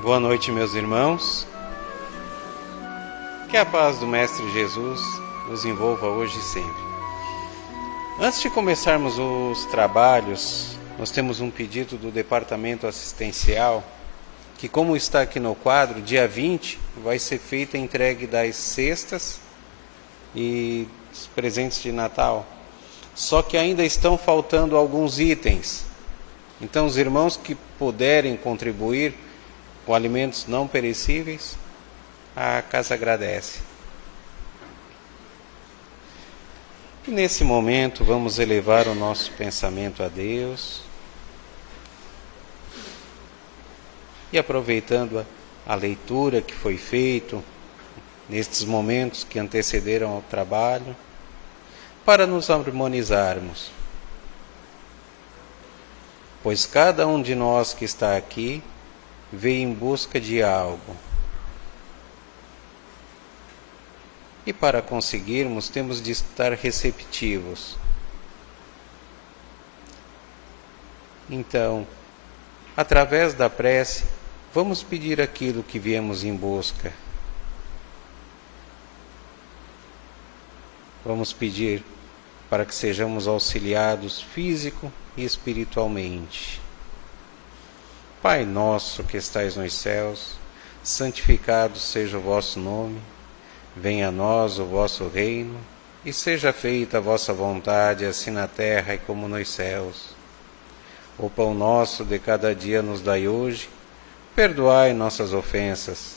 Boa noite, meus irmãos. Que a paz do Mestre Jesus nos envolva hoje e sempre. Antes de começarmos os trabalhos, nós temos um pedido do Departamento Assistencial, que, como está aqui no quadro, dia 20 vai ser feita a entrega das cestas e dos presentes de Natal. Só que ainda estão faltando alguns itens. Então, os irmãos que puderem contribuir com alimentos não perecíveis, a casa agradece. E nesse momento vamos elevar o nosso pensamento a Deus. E aproveitando a leitura que foi feita nestes momentos que antecederam ao trabalho, para nos harmonizarmos. Pois cada um de nós que está aqui veio em busca de algo. E para conseguirmos, temos de estar receptivos. Então, através da prece, vamos pedir aquilo que viemos em busca. Vamos pedir para que sejamos auxiliados físico e espiritualmente. Pai nosso que estais nos céus, santificado seja o vosso nome, venha a nós o vosso reino, e seja feita a vossa vontade, assim na terra e como nos céus. O pão nosso de cada dia nos dai hoje, perdoai nossas ofensas,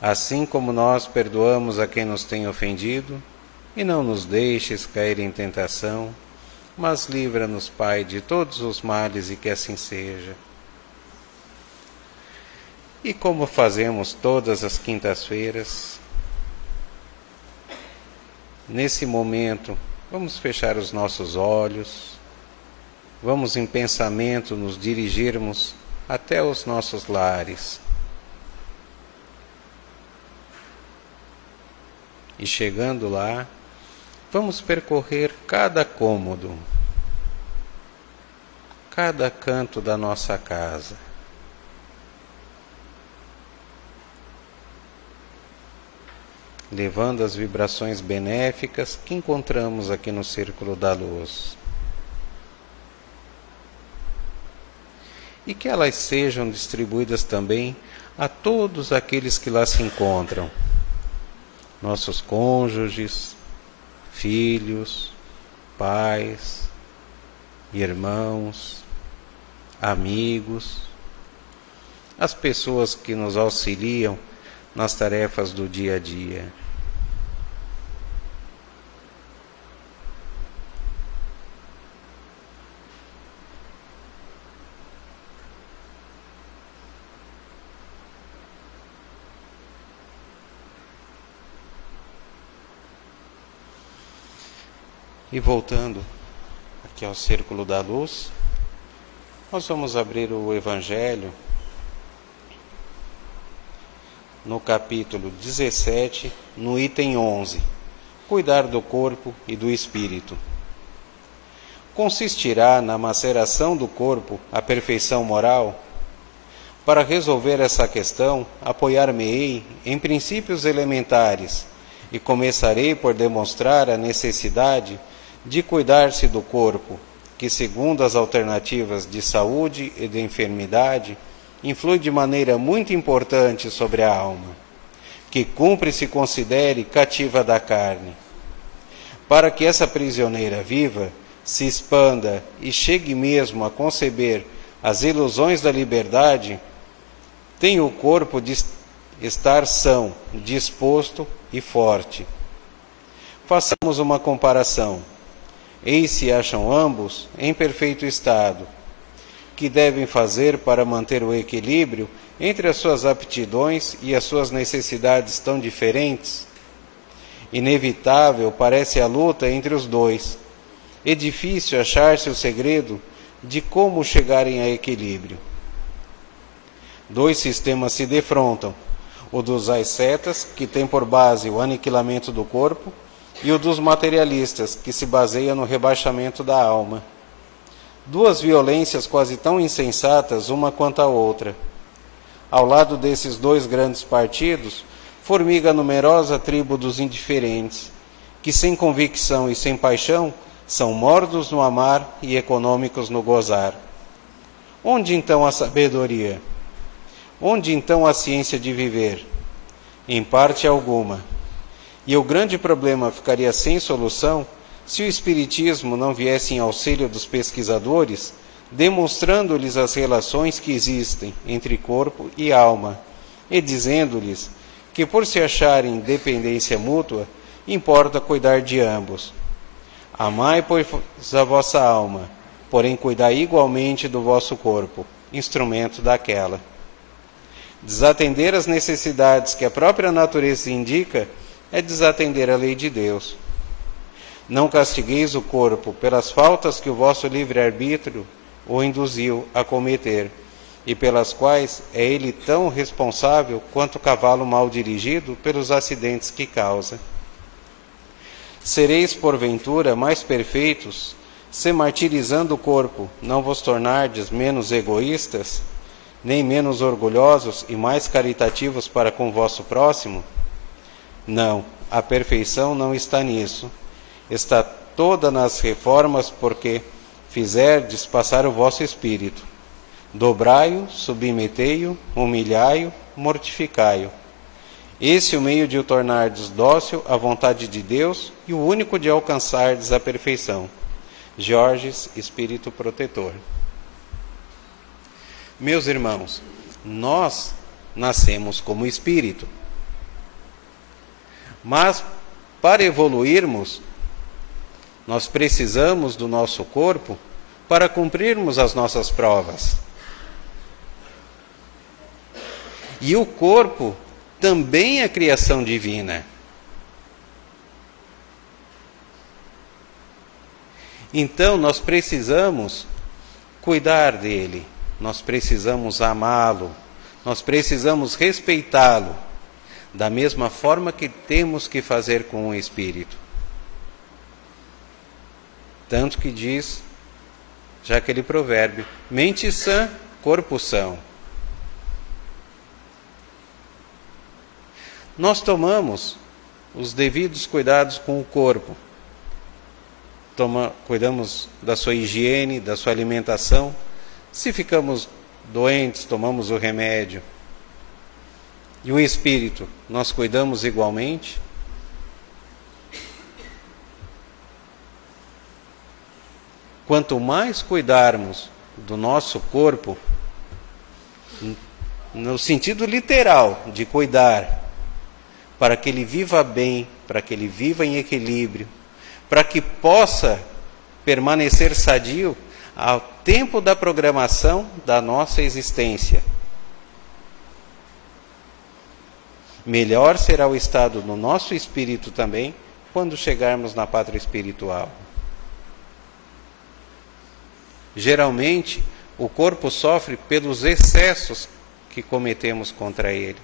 assim como nós perdoamos a quem nos tem ofendido, e não nos deixes cair em tentação, mas livra-nos, Pai, de todos os males, e que assim seja. E como fazemos todas as quintas-feiras, nesse momento, vamos fechar os nossos olhos, vamos em pensamento nos dirigirmos até os nossos lares. E chegando lá, vamos percorrer cada cômodo, cada canto da nossa casa. Levando as vibrações benéficas que encontramos aqui no Círculo da Luz. E que elas sejam distribuídas também a todos aqueles que lá se encontram. Nossos cônjuges, filhos, pais, irmãos, amigos, as pessoas que nos auxiliam nas tarefas do dia a dia. E voltando aqui ao Círculo da Luz, nós vamos abrir o Evangelho no capítulo 17, no item 11, cuidar do corpo e do espírito. Consistirá na maceração do corpo a perfeição moral? Para resolver essa questão, apoiar-me-ei em princípios elementares e começarei por demonstrar a necessidade de cuidar-se do corpo, que, segundo as alternativas de saúde e de enfermidade, influi de maneira muito importante sobre a alma, que cumpre se considere cativa da carne. Para que essa prisioneira viva, se expanda e chegue mesmo a conceber as ilusões da liberdade, tem o corpo de estar são, disposto e forte. Façamos uma comparação. Eis se acham ambos em perfeito estado. Que devem fazer para manter o equilíbrio entre as suas aptidões e as suas necessidades tão diferentes? Inevitável parece a luta entre os dois. É difícil achar-se o segredo de como chegarem a equilíbrio. Dois sistemas se defrontam, o dos ascetas, que tem por base o aniquilamento do corpo, e o dos materialistas, que se baseia no rebaixamento da alma. Duas violências quase tão insensatas uma quanto a outra. ao lado desses dois grandes partidos, formiga a numerosa tribo dos indiferentes, que sem convicção e sem paixão são mordos no amar e econômicos no gozar. Onde então a sabedoria? Onde então a ciência de viver? Em parte alguma. E o grande problema ficaria sem solução se o Espiritismo não viesse em auxílio dos pesquisadores, demonstrando-lhes as relações que existem entre corpo e alma, e dizendo-lhes que, por se acharem em dependência mútua, importa cuidar de ambos. Amai, pois, a vossa alma, porém cuidai igualmente do vosso corpo, instrumento daquela. Desatender as necessidades que a própria natureza indica é desatender a lei de Deus. Não castigueis o corpo pelas faltas que o vosso livre-arbítrio o induziu a cometer, e pelas quais é ele tão responsável quanto o cavalo mal dirigido pelos acidentes que causa. Sereis, porventura, mais perfeitos, se martirizando o corpo não vos tornardes menos egoístas, nem menos orgulhosos e mais caritativos para com o vosso próximo? Não, a perfeição não está nisso. Está toda nas reformas, porque fizerdes passar o vosso espírito. Dobrai-o, submetei-o, humilhai-o, mortificai-o. Esse é o meio de o tornardes dócil à vontade de Deus e o único de alcançardes a perfeição. Georges, Espírito Protetor. Meus irmãos, nós nascemos como espírito. Mas, para evoluirmos, nós precisamos do nosso corpo para cumprirmos as nossas provas. E o corpo também é criação divina. Então, nós precisamos cuidar dele, nós precisamos amá-lo, nós precisamos respeitá-lo, da mesma forma que temos que fazer com o espírito. Tanto que diz, já aquele provérbio, mente sã, corpo são. Nós tomamos os devidos cuidados com o corpo. Cuidamos da sua higiene, da sua alimentação. Se ficamos doentes, tomamos o remédio. E o espírito, nós cuidamos igualmente? Quanto mais cuidarmos do nosso corpo, no sentido literal de cuidar, para que ele viva bem, para que ele viva em equilíbrio, para que possa permanecer sadio ao tempo da programação da nossa existência. Melhor será o estado do nosso espírito também, quando chegarmos na pátria espiritual. Geralmente, o corpo sofre pelos excessos que cometemos contra ele.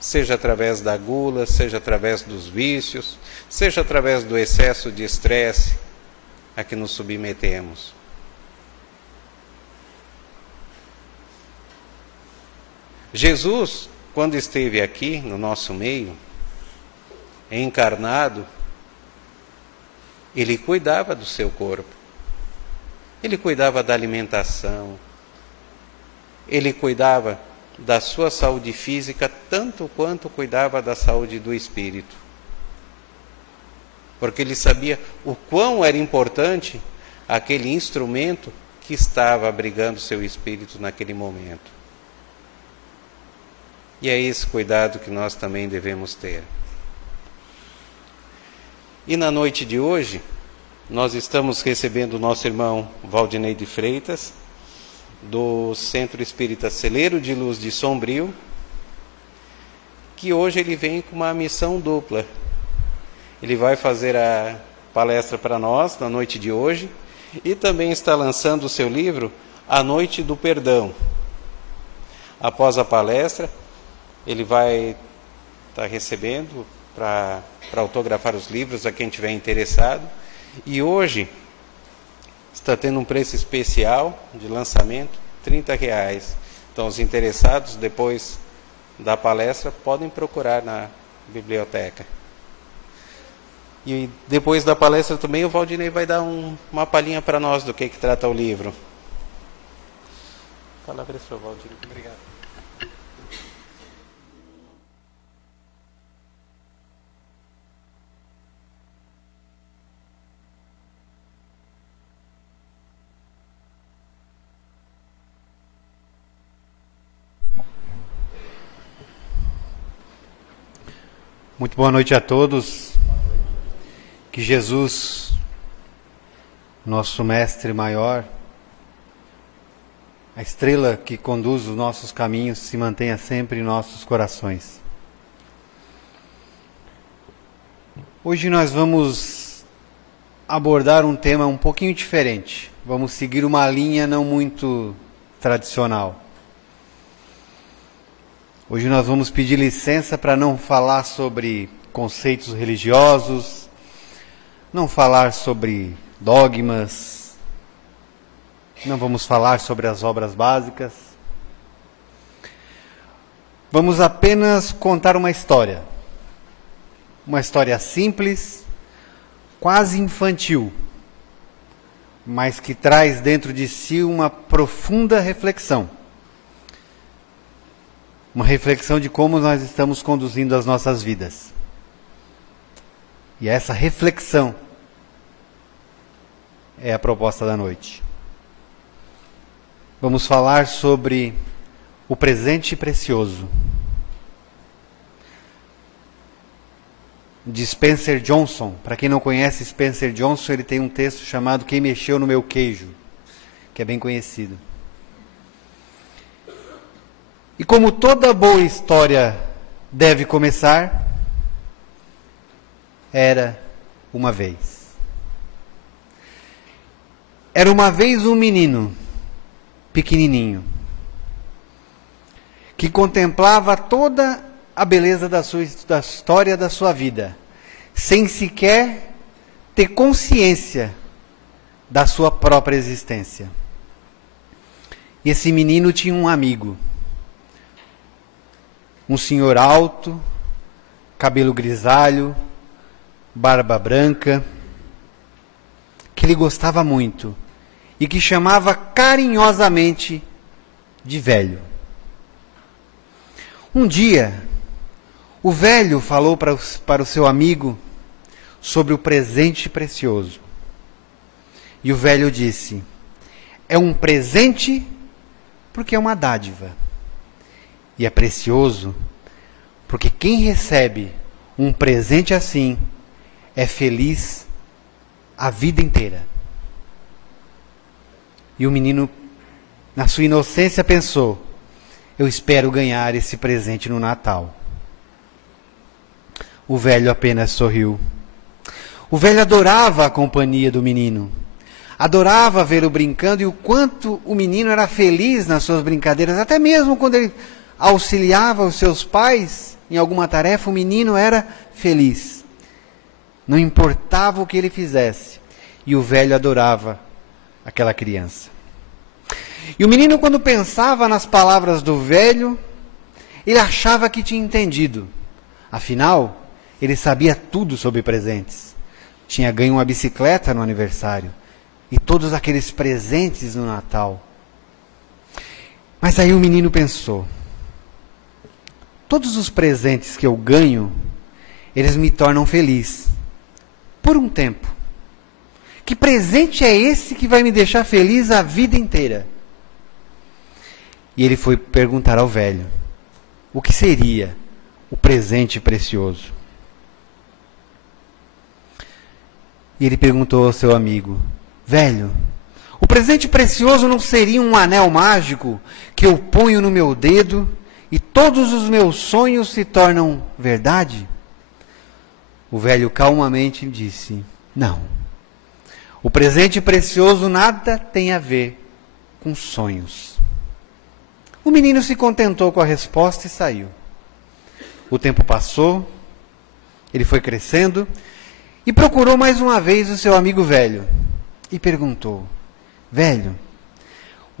Seja através da gula, seja através dos vícios, seja através do excesso de estresse a que nos submetemos. Jesus, quando esteve aqui no nosso meio, encarnado, ele cuidava do seu corpo, ele cuidava da alimentação, ele cuidava da sua saúde física tanto quanto cuidava da saúde do espírito. Porque ele sabia o quão era importante aquele instrumento que estava abrigando seu espírito naquele momento. E é esse cuidado que nós também devemos ter. E na noite de hoje, nós estamos recebendo o nosso irmão Valdinei de Freitas, do Centro Espírita Celeiro de Luz de Sombrio, que hoje ele vem com uma missão dupla. Ele vai fazer a palestra para nós na noite de hoje e também está lançando o seu livro A Noite do Perdão. Após a palestra, ele vai estar recebendo para autografar os livros a quem estiver interessado. E hoje está tendo um preço especial de lançamento R$ 30. Então, os interessados, depois da palestra, podem procurar na biblioteca. E depois da palestra também, o Valdinei vai dar uma palhinha para nós do que trata o livro. Palavra é sua, Valdinei. Obrigado. Muito boa noite a todos. Que Jesus, nosso Mestre maior, a estrela que conduz os nossos caminhos, se mantenha sempre em nossos corações. Hoje nós vamos abordar um tema um pouquinho diferente. Vamos seguir uma linha não muito tradicional. Hoje nós vamos pedir licença para não falar sobre conceitos religiosos, não falar sobre dogmas, não vamos falar sobre as obras básicas. Vamos apenas contar uma história simples, quase infantil, mas que traz dentro de si uma profunda reflexão. Uma reflexão de como nós estamos conduzindo as nossas vidas. E essa reflexão é a proposta da noite. Vamos falar sobre o presente precioso. De Spencer Johnson. Para quem não conhece Spencer Johnson, ele tem um texto chamado Quem Mexeu no Meu Queijo, que é bem conhecido. E como toda boa história deve começar, era uma vez. Era uma vez um menino, pequenininho, que contemplava toda a beleza da história da sua vida, sem sequer ter consciência da sua própria existência. E esse menino tinha um amigo. Um senhor alto, cabelo grisalho, barba branca, que ele gostava muito e que chamava carinhosamente de velho. Um dia, o velho falou para o seu amigo sobre o presente precioso. E o velho disse: é um presente porque é uma dádiva. E é precioso, porque quem recebe um presente assim é feliz a vida inteira. E o menino, na sua inocência, pensou: eu espero ganhar esse presente no Natal. O velho apenas sorriu. O velho adorava a companhia do menino. Adorava vê-lo brincando e o quanto o menino era feliz nas suas brincadeiras, até mesmo quando ele auxiliava os seus pais em alguma tarefa, o menino era feliz. Não importava o que ele fizesse. E o velho adorava aquela criança. E o menino, quando pensava nas palavras do velho, ele achava que tinha entendido. Afinal, ele sabia tudo sobre presentes. Tinha ganho uma bicicleta no aniversário. E todos aqueles presentes no Natal. Mas aí o menino pensou: todos os presentes que eu ganho, eles me tornam feliz. Por um tempo. Que presente é esse que vai me deixar feliz a vida inteira? E ele foi perguntar ao velho: o que seria o presente precioso? E ele perguntou ao seu amigo: velho, o presente precioso não seria um anel mágico que eu ponho no meu dedo e todos os meus sonhos se tornam verdade? O velho calmamente disse: não. O presente precioso nada tem a ver com sonhos. O menino se contentou com a resposta e saiu. O tempo passou, ele foi crescendo e procurou mais uma vez o seu amigo velho e perguntou: velho,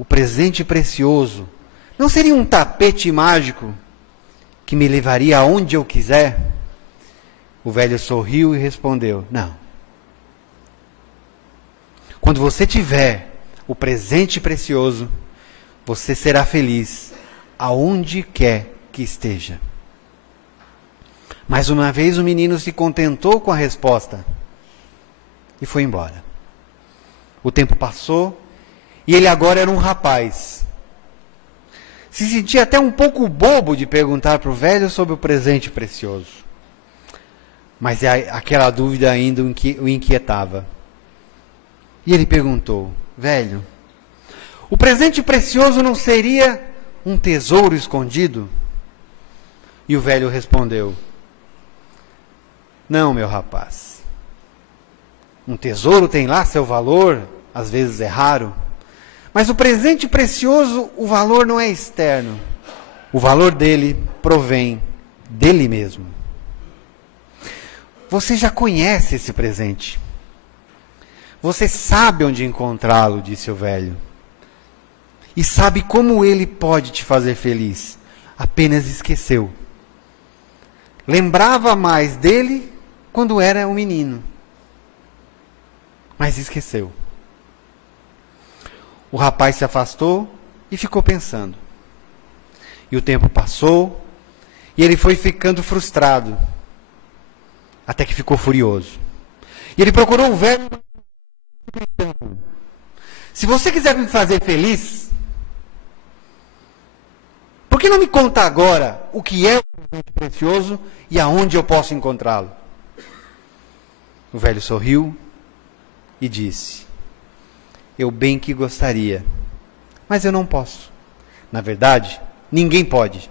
o presente precioso não seria um tapete mágico que me levaria aonde eu quiser? O velho sorriu e respondeu: não. Quando você tiver o presente precioso, você será feliz aonde quer que esteja. Mais uma vez o menino se contentou com a resposta e foi embora. O tempo passou e ele agora era um rapaz. Se sentia até um pouco bobo de perguntar para o velho sobre o presente precioso. Mas aquela dúvida ainda o inquietava. E ele perguntou: velho, o presente precioso não seria um tesouro escondido? E o velho respondeu: não, meu rapaz. Um tesouro tem lá seu valor, às vezes é raro. Mas o presente precioso, o valor não é externo. O valor dele provém dele mesmo. Você já conhece esse presente. Você sabe onde encontrá-lo, disse o velho. E sabe como ele pode te fazer feliz. Apenas esqueceu. Lembrava mais dele quando era um menino. Mas esqueceu. O rapaz se afastou e ficou pensando. E o tempo passou e ele foi ficando frustrado. Até que ficou furioso. E ele procurou o velho. Se você quiser me fazer feliz, por que não me conta agora o que é o presente precioso e aonde eu posso encontrá-lo? O velho sorriu e disse: eu bem que gostaria, mas eu não posso. Na verdade, ninguém pode.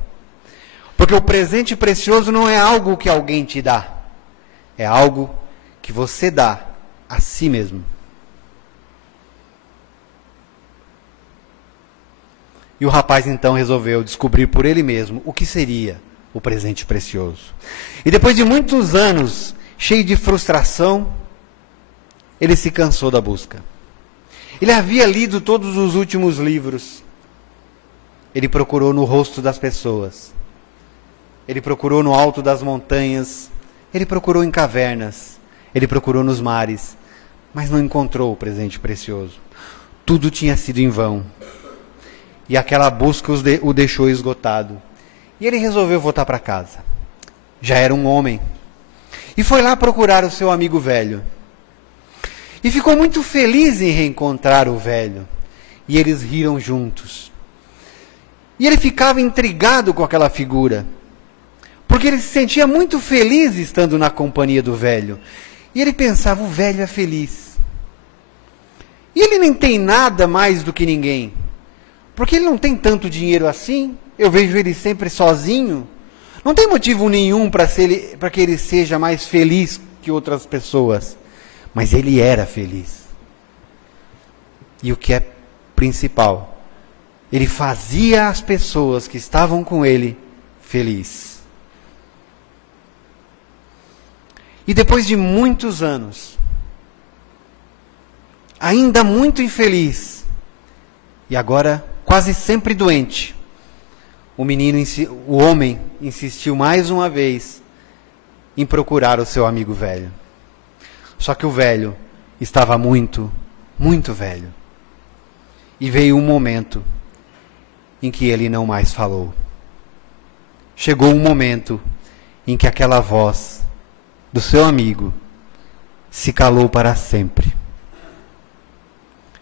Porque o presente precioso não é algo que alguém te dá. É algo que você dá a si mesmo. E o rapaz então resolveu descobrir por ele mesmo o que seria o presente precioso. E depois de muitos anos, cheio de frustração, ele se cansou da busca. Ele havia lido todos os últimos livros. Ele procurou no rosto das pessoas. Ele procurou no alto das montanhas. Ele procurou em cavernas. Ele procurou nos mares. Mas não encontrou o presente precioso. Tudo tinha sido em vão. E aquela busca o deixou esgotado. E ele resolveu voltar para casa. Já era um homem. E foi lá procurar o seu amigo velho. E ficou muito feliz em reencontrar o velho. E eles riram juntos. E ele ficava intrigado com aquela figura. Porque ele se sentia muito feliz estando na companhia do velho. E ele pensava: o velho é feliz. E ele nem tem nada mais do que ninguém. Porque ele não tem tanto dinheiro assim. Eu vejo ele sempre sozinho. Não tem motivo nenhum para que ele seja mais feliz que outras pessoas. Mas ele era feliz. E o que é principal, ele fazia as pessoas que estavam com ele feliz. E depois de muitos anos, ainda muito infeliz, e agora quase sempre doente, o homem insistiu mais uma vez em procurar o seu amigo velho. Só que o velho estava muito, muito velho. E veio um momento em que ele não mais falou. Chegou um momento em que aquela voz do seu amigo se calou para sempre.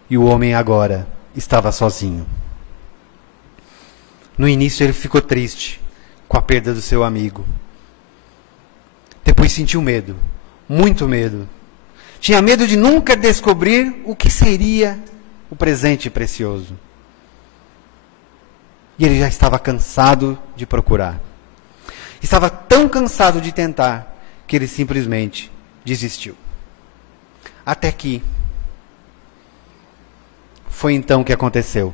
E o homem agora estava sozinho. No início ele ficou triste com a perda do seu amigo. Depois sentiu medo, muito medo. Tinha medo de nunca descobrir o que seria o presente precioso. E ele já estava cansado de procurar. Estava tão cansado de tentar que ele simplesmente desistiu. Até que foi então que aconteceu.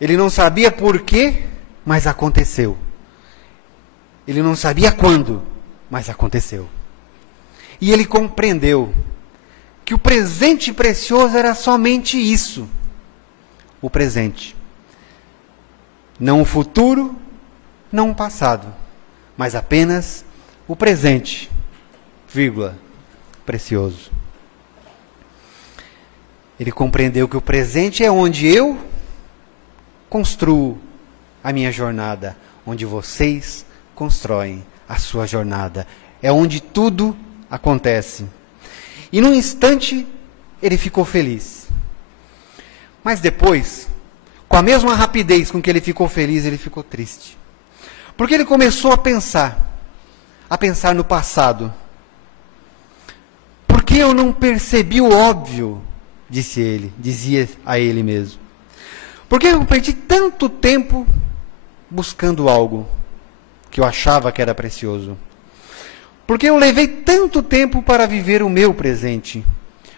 Ele não sabia porquê, mas aconteceu. Ele não sabia quando, mas aconteceu. E ele compreendeu que o presente precioso era somente isso. o presente. Não o futuro, não o passado, mas apenas o presente, vírgula, precioso. Ele compreendeu que o presente é onde eu construo a minha jornada, onde vocês constroem a sua jornada. É onde tudo acontece. E num instante, ele ficou feliz. Mas depois, com a mesma rapidez com que ele ficou feliz, ele ficou triste. Porque ele começou a pensar no passado. Por que eu não percebi o óbvio? Dizia a ele mesmo. Por que eu perdi tanto tempo buscando algo que eu achava que era precioso? Por que eu levei tanto tempo para viver o meu presente?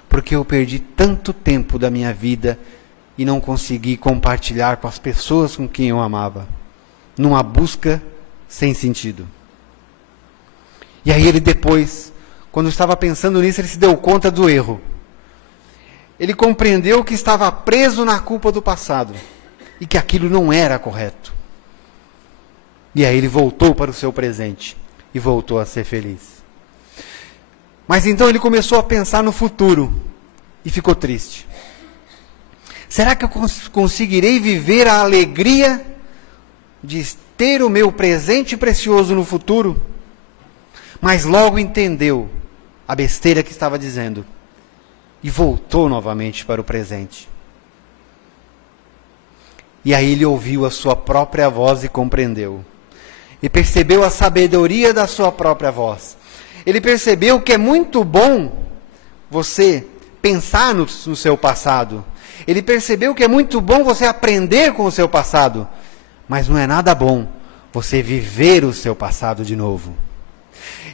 Porque eu perdi tanto tempo da minha vida e não consegui compartilhar com as pessoas com quem eu amava, numa busca sem sentido. E aí ele depois, quando estava pensando nisso, ele se deu conta do erro. Ele compreendeu que estava preso na culpa do passado e que aquilo não era correto. E aí ele voltou para o seu presente e voltou a ser feliz. Mas então ele começou a pensar no futuro e ficou triste. Será que eu conseguirei viver a alegria de ter o meu presente precioso no futuro? Mas logo entendeu a besteira que estava dizendo e voltou novamente para o presente. E aí ele ouviu a sua própria voz e compreendeu. E percebeu a sabedoria da sua própria voz. Ele percebeu que é muito bom você pensar no seu passado. Ele percebeu que é muito bom você aprender com o seu passado. Mas não é nada bom você viver o seu passado de novo.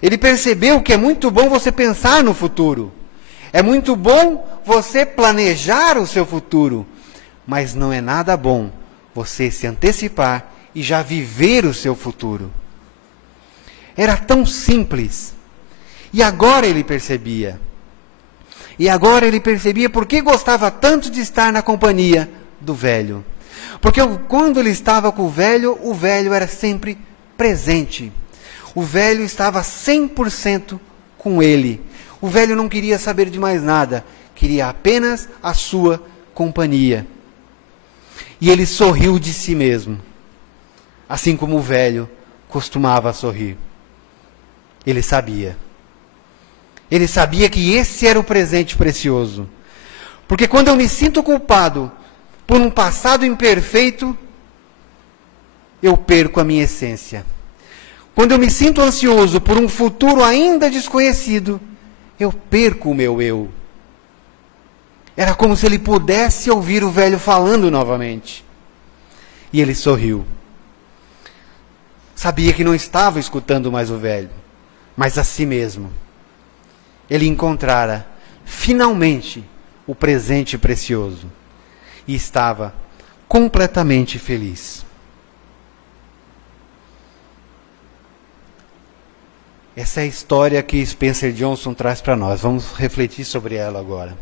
Ele percebeu que é muito bom você pensar no futuro. É muito bom você planejar o seu futuro, mas não é nada bom você se antecipar e já viver o seu futuro. Era tão simples. E agora ele percebia. E agora ele percebia por que gostava tanto de estar na companhia do velho. Porque quando ele estava com o velho era sempre presente. O velho estava 100% com ele. O velho não queria saber de mais nada, queria apenas a sua companhia. E ele sorriu de si mesmo, assim como o velho costumava sorrir. Ele sabia. Ele sabia que esse era o presente precioso. Porque quando eu me sinto culpado por um passado imperfeito, eu perco a minha essência. Quando eu me sinto ansioso por um futuro ainda desconhecido, eu perco o meu eu. Era como se ele pudesse ouvir o velho falando novamente. E ele sorriu. Sabia que não estava escutando mais o velho, mas a si mesmo. Ele encontrara, finalmente, o presente precioso. E estava completamente feliz. Essa é a história que Spencer Johnson traz para nós. Vamos refletir sobre ela agora.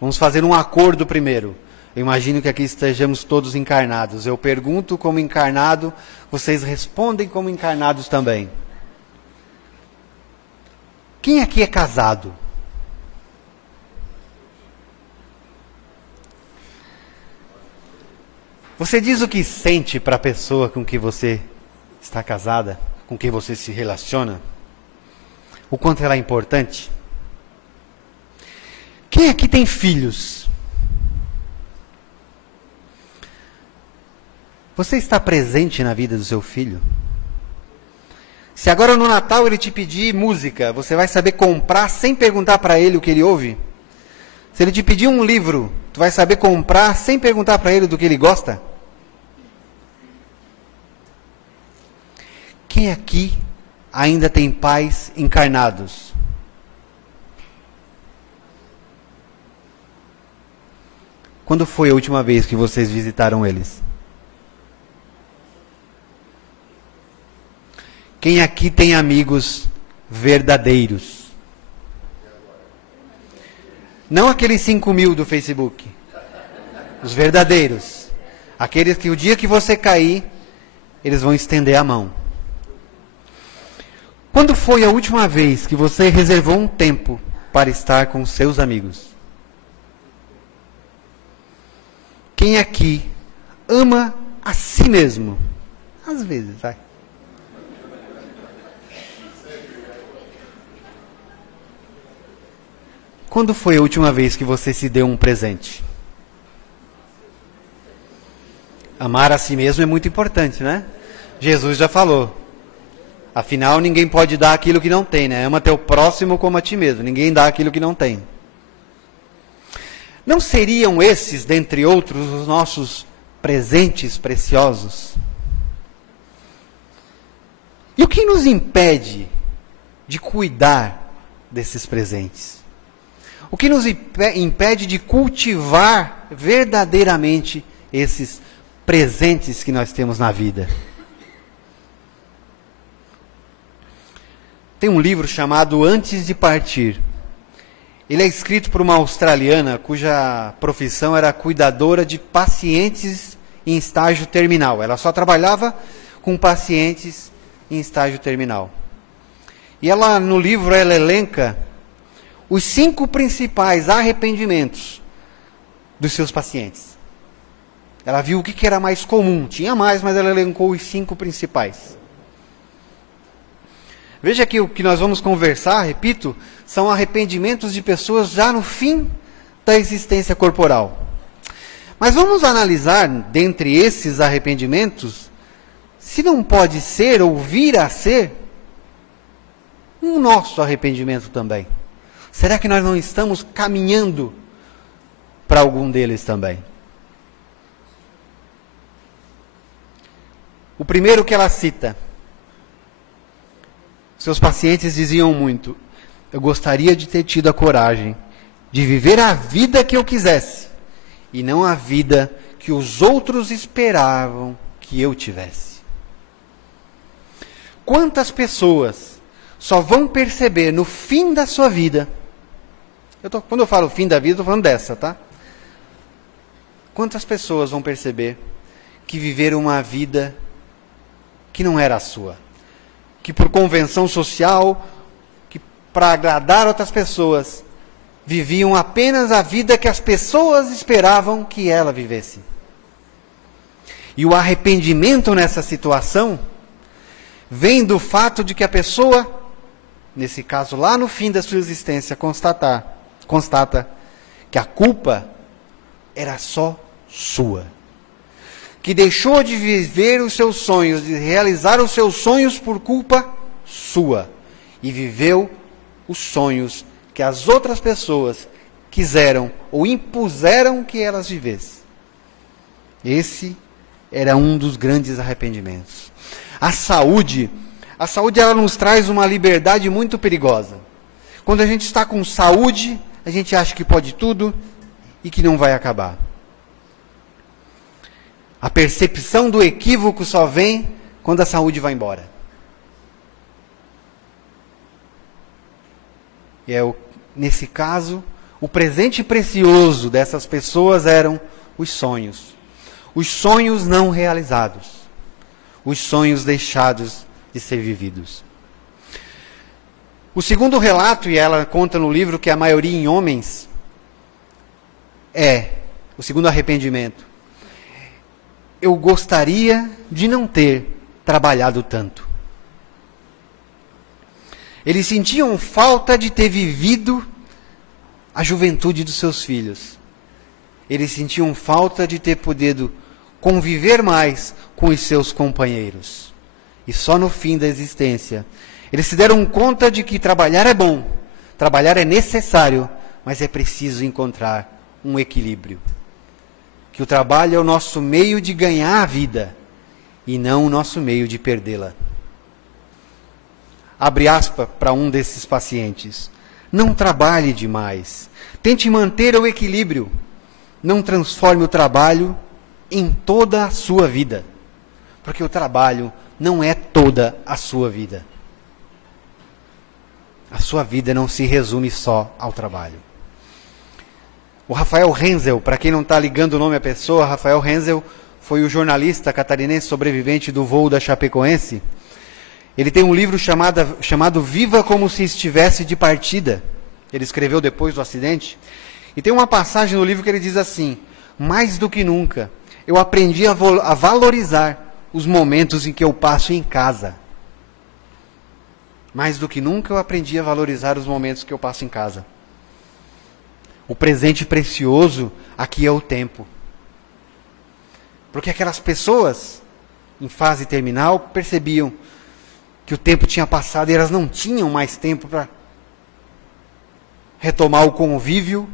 Vamos fazer um acordo primeiro. Eu imagino que aqui estejamos todos encarnados. Eu pergunto como encarnado, vocês respondem como encarnados também. Quem aqui é casado? Você diz o que sente para a pessoa com que você está casada? Com quem você se relaciona, o quanto ela é importante. Quem aqui tem filhos? Você está presente na vida do seu filho? Se agora no Natal ele te pedir música, você vai saber comprar sem perguntar para ele o que ele ouve? Se ele te pedir um livro, tu vai saber comprar sem perguntar para ele do que ele gosta? Quem aqui ainda tem pais encarnados? Quando foi a última vez que vocês visitaram eles? Quem aqui tem amigos verdadeiros? Não aqueles 5.000 do Facebook. Os verdadeiros. Aqueles que o dia que você cair, eles vão estender a mão. Quando foi a última vez que você reservou um tempo para estar com seus amigos? Quem aqui ama a si mesmo? Às vezes, vai. Quando foi a última vez que você se deu um presente? Amar a si mesmo é muito importante, né? Jesus já falou. Afinal, ninguém pode dar aquilo que não tem, né? Ama teu próximo como a ti mesmo. Ninguém dá aquilo que não tem. Não seriam esses, dentre outros, os nossos presentes preciosos? E o que nos impede de cuidar desses presentes? O que nos impede de cultivar verdadeiramente esses presentes que nós temos na vida? Tem um livro chamado Antes de Partir. Ele é escrito por uma australiana cuja profissão era cuidadora de pacientes em estágio terminal. Ela só trabalhava com pacientes em estágio terminal. E ela, no livro, ela elenca os 5 principais arrependimentos dos seus pacientes. Ela viu o que era mais comum. Tinha mais, mas ela elencou os 5 principais. Veja que o que nós vamos conversar, repito, são arrependimentos de pessoas já no fim da existência corporal. Mas vamos analisar, dentre esses arrependimentos, se não pode ser ou vir a ser um nosso arrependimento também. Será que nós não estamos caminhando para algum deles também? O primeiro que ela cita, seus pacientes diziam muito: eu gostaria de ter tido a coragem de viver a vida que eu quisesse e não a vida que os outros esperavam que eu tivesse. Quantas pessoas só vão perceber no fim da sua vida, quando eu falo fim da vida, estou falando dessa, tá? Quantas pessoas vão perceber que viveram uma vida que não era a sua? Que por convenção social, que para agradar outras pessoas, viviam apenas a vida que as pessoas esperavam que ela vivesse. E o arrependimento nessa situação vem do fato de que a pessoa, nesse caso lá no fim da sua existência, constata que a culpa era só sua. Que deixou de viver os seus sonhos, de realizar os seus sonhos por culpa sua. E viveu os sonhos que as outras pessoas quiseram ou impuseram que elas vivessem. Esse era um dos grandes arrependimentos. A saúde ela nos traz uma liberdade muito perigosa. Quando a gente está com saúde, a gente acha que pode tudo e que não vai acabar. A percepção do equívoco só vem quando a saúde vai embora. E nesse caso, o presente precioso dessas pessoas eram os sonhos. Os sonhos não realizados. Os sonhos deixados de ser vividos. O segundo relato, e ela conta no livro que a maioria em homens, o segundo arrependimento. Eu gostaria de não ter trabalhado tanto. Eles sentiam falta de ter vivido a juventude dos seus filhos. Eles sentiam falta de ter podido conviver mais com os seus companheiros. E só no fim da existência, eles se deram conta de que trabalhar é bom, trabalhar é necessário, mas é preciso encontrar um equilíbrio. Que o trabalho é o nosso meio de ganhar a vida e não o nosso meio de perdê-la. Abre aspas para um desses pacientes. Não trabalhe demais. Tente manter o equilíbrio. Não transforme o trabalho em toda a sua vida. Porque o trabalho não é toda a sua vida. A sua vida não se resume só ao trabalho. O Rafael Hensel, para quem não está ligando o nome à pessoa, Rafael Hensel foi o jornalista catarinense sobrevivente do voo da Chapecoense. Ele tem um livro chamado Viva Como Se Estivesse de Partida. Ele escreveu depois do acidente. E tem uma passagem no livro que ele diz assim: mais do que nunca, eu aprendi a valorizar os momentos em que eu passo em casa. Mais do que nunca eu aprendi a valorizar os momentos que eu passo em casa. O presente precioso aqui é o tempo. Porque aquelas pessoas, em fase terminal, percebiam que o tempo tinha passado e elas não tinham mais tempo para retomar o convívio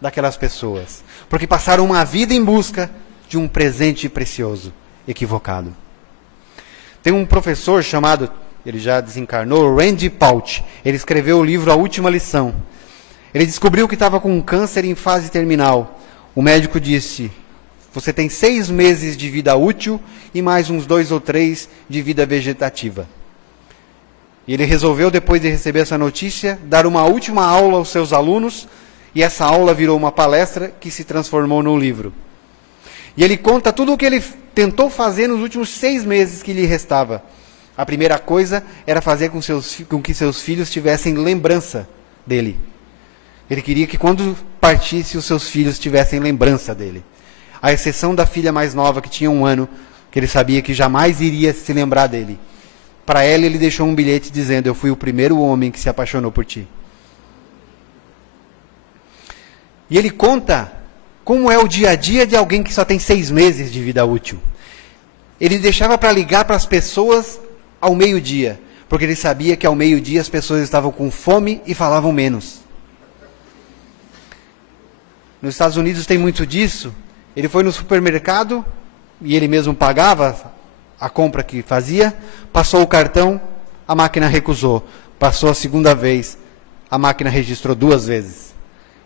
daquelas pessoas. Porque passaram uma vida em busca de um presente precioso, equivocado. Tem um professor chamado, ele já desencarnou, Randy Pauch. Ele escreveu o livro A Última Lição. Ele descobriu que estava com um câncer em fase terminal. O médico disse: você tem 6 meses de vida útil e mais uns 2 ou 3 de vida vegetativa. E ele resolveu, depois de receber essa notícia, dar uma última aula aos seus alunos, e essa aula virou uma palestra que se transformou num livro. E ele conta tudo o que ele tentou fazer nos últimos 6 meses que lhe restava. A primeira coisa era fazer com que seus filhos tivessem lembrança dele. Ele queria que quando partisse os seus filhos tivessem lembrança dele. À exceção da filha mais nova, que tinha 1 ano, que ele sabia que jamais iria se lembrar dele. Para ela, ele deixou um bilhete dizendo: eu fui o primeiro homem que se apaixonou por ti. E ele conta como é o dia a dia de alguém que só tem 6 meses de vida útil. Ele deixava para ligar para as pessoas ao meio-dia, porque ele sabia que ao meio-dia as pessoas estavam com fome e falavam menos. Nos Estados Unidos tem muito disso. Ele foi no supermercado e ele mesmo pagava a compra que fazia, passou o cartão, a máquina recusou. Passou a segunda vez, a máquina registrou 2 vezes.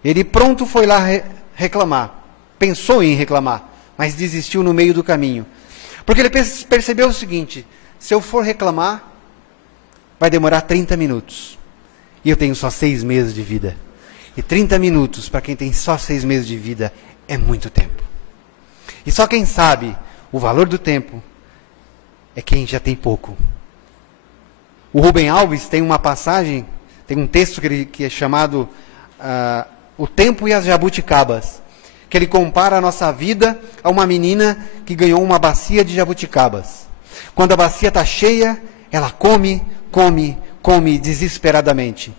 Ele pronto foi lá reclamar. Pensou em reclamar, mas desistiu no meio do caminho. Porque ele percebeu o seguinte: se eu for reclamar, vai demorar 30 minutos. E eu tenho só 6 meses de vida. E 30 minutos, para quem tem só 6 meses de vida, é muito tempo. E só quem sabe o valor do tempo é quem já tem pouco. O Rubem Alves tem uma passagem, tem um texto que é chamado O Tempo e as Jabuticabas, que ele compara a nossa vida a uma menina que ganhou uma bacia de jabuticabas. Quando a bacia está cheia, ela come desesperadamente.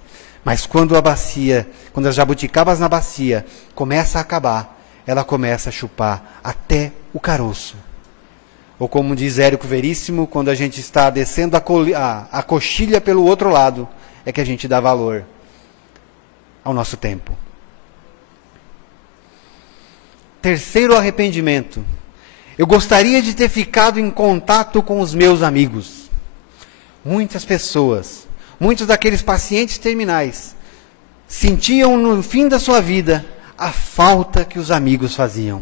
Mas quando as jabuticabas na bacia começam a acabar, ela começa a chupar até o caroço. Ou como diz Érico Veríssimo, quando a gente está descendo a coxilha pelo outro lado, é que a gente dá valor ao nosso tempo. Terceiro arrependimento. Eu gostaria de ter ficado em contato com os meus amigos. Muitas pessoas, muitos daqueles pacientes terminais, sentiam no fim da sua vida a falta que os amigos faziam.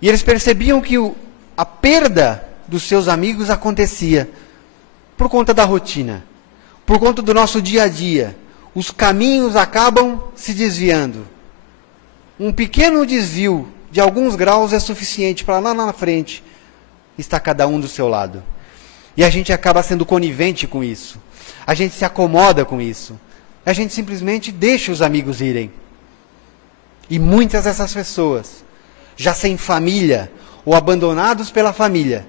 E eles percebiam que a perda dos seus amigos acontecia por conta da rotina, por conta do nosso dia a dia. Os caminhos acabam se desviando. Um pequeno desvio de alguns graus é suficiente para lá na frente estar cada um do seu lado. E a gente acaba sendo conivente com isso. A gente se acomoda com isso. A gente simplesmente deixa os amigos irem. E muitas dessas pessoas, já sem família ou abandonados pela família,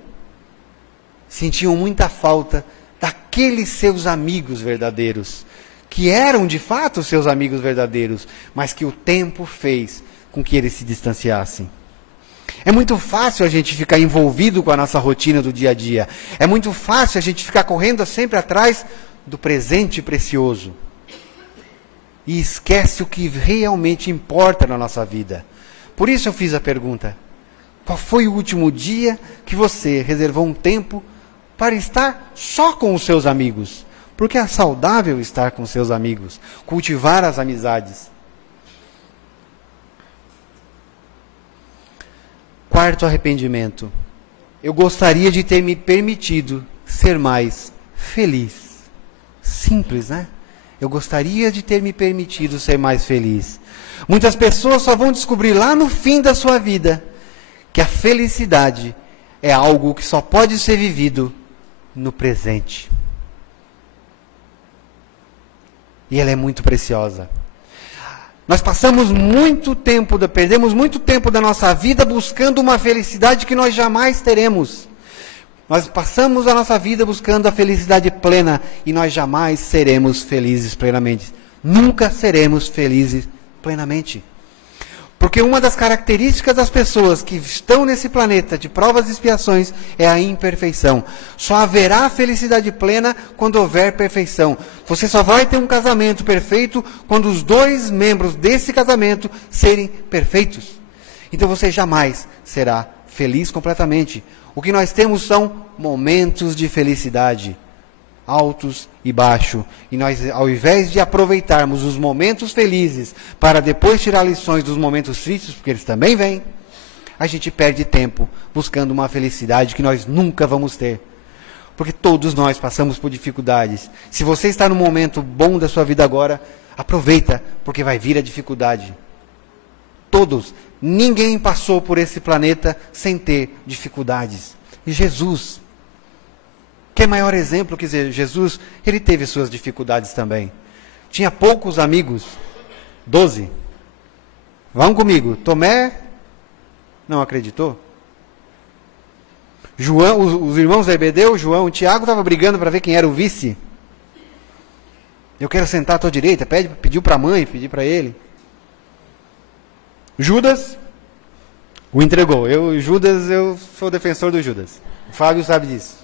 sentiam muita falta daqueles seus amigos verdadeiros, que eram de fato seus amigos verdadeiros, mas que o tempo fez com que eles se distanciassem. É muito fácil a gente ficar envolvido com a nossa rotina do dia a dia. É muito fácil a gente ficar correndo sempre atrás do presente precioso. E esquece o que realmente importa na nossa vida. Por isso eu fiz a pergunta: qual foi o último dia que você reservou um tempo para estar só com os seus amigos? Porque é saudável estar com seus amigos, cultivar as amizades. Quarto arrependimento. Eu gostaria de ter me permitido ser mais feliz. Simples, né? eu gostaria de ter me permitido ser mais feliz. Muitas pessoas só vão descobrir lá no fim da sua vida que a felicidade é algo que só pode ser vivido no presente. E ela é muito preciosa. Nós perdemos muito tempo da nossa vida buscando uma felicidade que nós jamais teremos. Nós passamos a nossa vida buscando a felicidade plena e nós jamais seremos felizes plenamente. Nunca seremos felizes plenamente. Porque uma das características das pessoas que estão nesse planeta de provas e expiações é a imperfeição. Só haverá felicidade plena quando houver perfeição. Você só vai ter um casamento perfeito quando os dois membros desse casamento serem perfeitos. Então você jamais será feliz completamente. O que nós temos são momentos de felicidade, altos e baixos. E nós, ao invés de aproveitarmos os momentos felizes para depois tirar lições dos momentos tristes, porque eles também vêm, a gente perde tempo buscando uma felicidade que nós nunca vamos ter. Porque todos nós passamos por dificuldades. Se você está num momento bom da sua vida agora, aproveita, porque vai vir a dificuldade. Todos. Ninguém passou por esse planeta sem ter dificuldades. E Jesus, que é maior exemplo que Jesus, ele teve suas dificuldades também. Tinha poucos amigos, 12. Vão comigo. Tomé não acreditou. João, os irmãos Zebedeu, João e Tiago estavam brigando para ver quem era o vice. Eu quero sentar à tua direita. Pediu para a mãe, pediu para ele. Judas o entregou. Eu sou defensor do Judas. O Fábio sabe disso.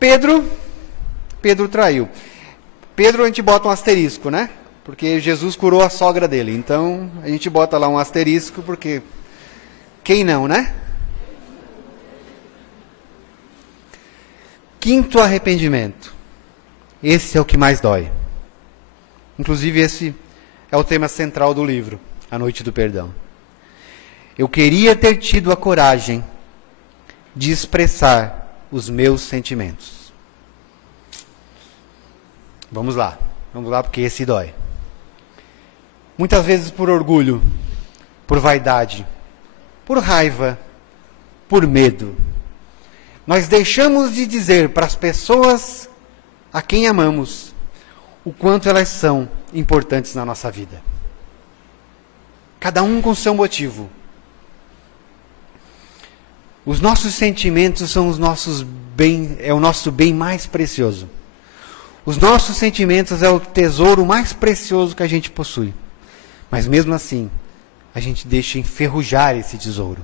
Pedro traiu. Pedro a gente bota um asterisco, né? Porque Jesus curou a sogra dele. Então a gente bota lá um asterisco, porque quem não, né? Quinto arrependimento. Esse é o que mais dói. Inclusive esse é o tema central do livro, A Noite do Perdão. Eu queria ter tido a coragem de expressar os meus sentimentos. Vamos lá porque esse dói. Muitas vezes por orgulho, por vaidade, por raiva, por medo. Nós deixamos de dizer para as pessoas a quem amamos o quanto elas são importantes na nossa vida. Cada um com seu motivo. Os nossos sentimentos são o nosso bem mais precioso. Os nossos sentimentos é o tesouro mais precioso que a gente possui. Mas mesmo assim, a gente deixa enferrujar esse tesouro.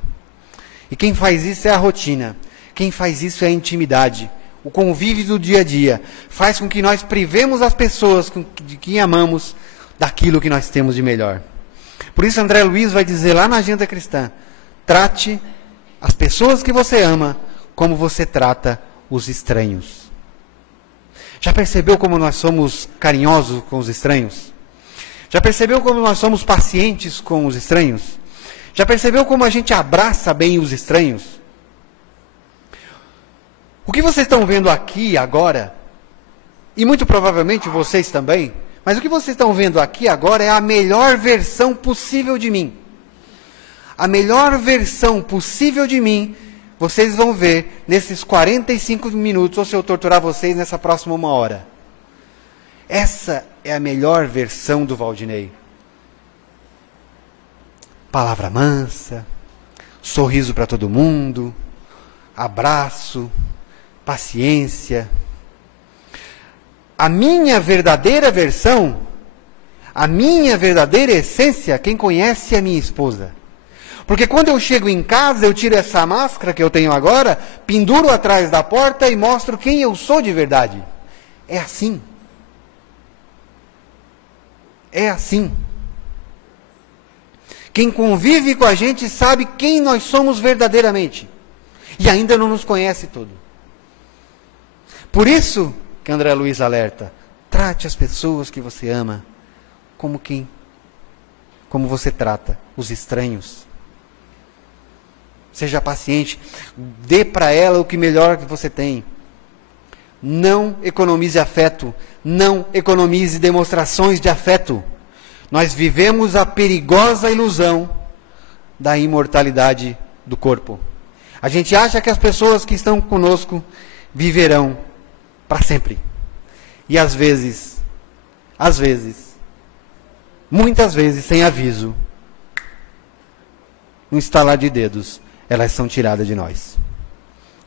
E quem faz isso é a rotina. Quem faz isso é a intimidade. O convívio do dia a dia. Faz com que nós privemos as pessoas de quem amamos daquilo que nós temos de melhor. Por isso André Luiz vai dizer lá na Agenda Cristã: trate as pessoas que você ama como você trata os estranhos. Já percebeu como nós somos carinhosos com os estranhos? Já percebeu como nós somos pacientes com os estranhos? Já percebeu como a gente abraça bem os estranhos? O que vocês estão vendo aqui agora, e muito provavelmente vocês também, mas o que vocês estão vendo aqui agora é a melhor versão possível de mim. A melhor versão possível de mim, vocês vão ver nesses 45 minutos, ou se eu torturar vocês nessa próxima 1 hora. Essa é a melhor versão do Valdinei. Palavra mansa, sorriso para todo mundo, abraço, paciência. A minha verdadeira versão, a minha verdadeira essência, quem conhece é a minha esposa. Porque quando eu chego em casa, eu tiro essa máscara que eu tenho agora, penduro atrás da porta e mostro quem eu sou de verdade. É assim. É assim. Quem convive com a gente sabe quem nós somos verdadeiramente. E ainda não nos conhece todo. Por isso que André Luiz alerta: trate as pessoas que você ama como você trata os estranhos. Seja paciente, dê para ela o que melhor que você tem. Não economize afeto, não economize demonstrações de afeto. Nós vivemos a perigosa ilusão da imortalidade do corpo. A gente acha que as pessoas que estão conosco viverão para sempre. E às vezes, muitas vezes, sem aviso, no estalar de dedos, elas são tiradas de nós.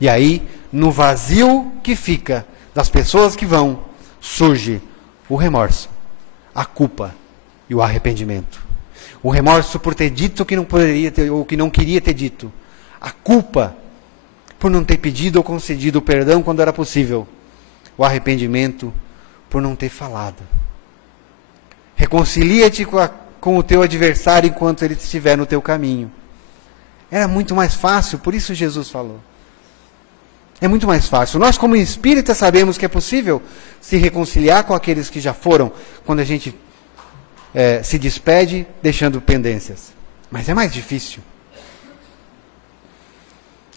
E aí, no vazio que fica das pessoas que vão, surge o remorso, a culpa e o arrependimento. O remorso por ter dito o que não poderia ter, ou que não queria ter dito. A culpa por não ter pedido ou concedido o perdão quando era possível. O arrependimento por não ter falado. Reconcilia-te com o teu adversário enquanto ele estiver no teu caminho. Era muito mais fácil, por isso Jesus falou. É muito mais fácil. Nós, como espíritas, sabemos que é possível se reconciliar com aqueles que já foram, quando a gente se despede, deixando pendências. Mas é mais difícil.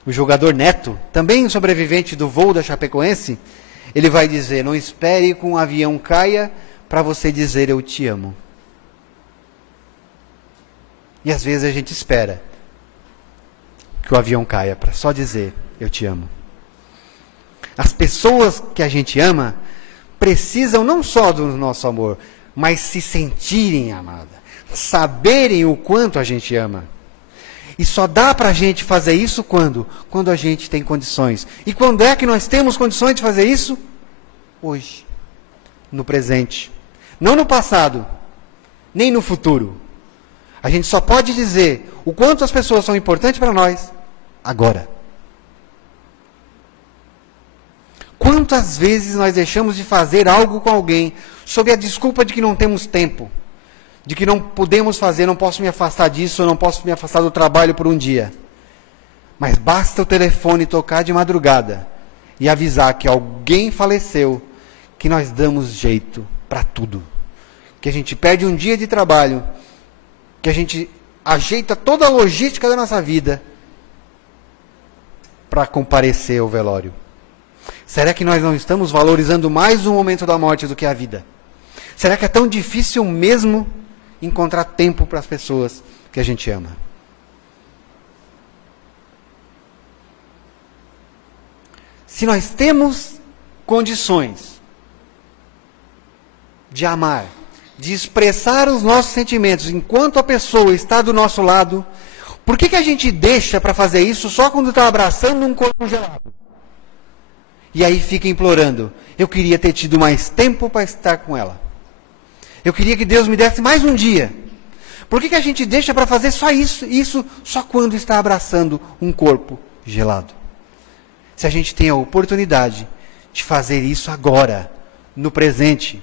O jogador Neto, também sobrevivente do voo da Chapecoense, ele vai dizer: não espere que um avião caia para você dizer eu te amo. E às vezes a gente espera que o avião caia para só dizer eu te amo. As pessoas que a gente ama precisam não só do nosso amor, mas se sentirem amadas, saberem o quanto a gente ama. E só dá para a gente fazer isso quando a gente tem condições. E quando é que nós temos condições de fazer isso? Hoje, no presente. Não no passado, nem no futuro. A gente só pode dizer o quanto as pessoas são importantes para nós agora. Quantas vezes nós deixamos de fazer algo com alguém sob a desculpa de que não temos tempo, de que não podemos fazer, não posso me afastar disso, eu não posso me afastar do trabalho por um dia. Mas basta o telefone tocar de madrugada e avisar que alguém faleceu, que nós damos jeito para tudo. Que a gente perde um dia de trabalho, que a gente ajeita toda a logística da nossa vida para comparecer ao velório. Será que nós não estamos valorizando mais o momento da morte do que a vida? Será que é tão difícil mesmo encontrar tempo para as pessoas que a gente ama? Se nós temos condições de amar, de expressar os nossos sentimentos enquanto a pessoa está do nosso lado, por que a gente deixa para fazer isso só quando está abraçando um corpo gelado? E aí fica implorando: eu queria ter tido mais tempo para estar com ela. Eu queria que Deus me desse mais um dia. Por que a gente deixa para fazer só isso só quando está abraçando um corpo gelado? Se a gente tem a oportunidade de fazer isso agora, no presente,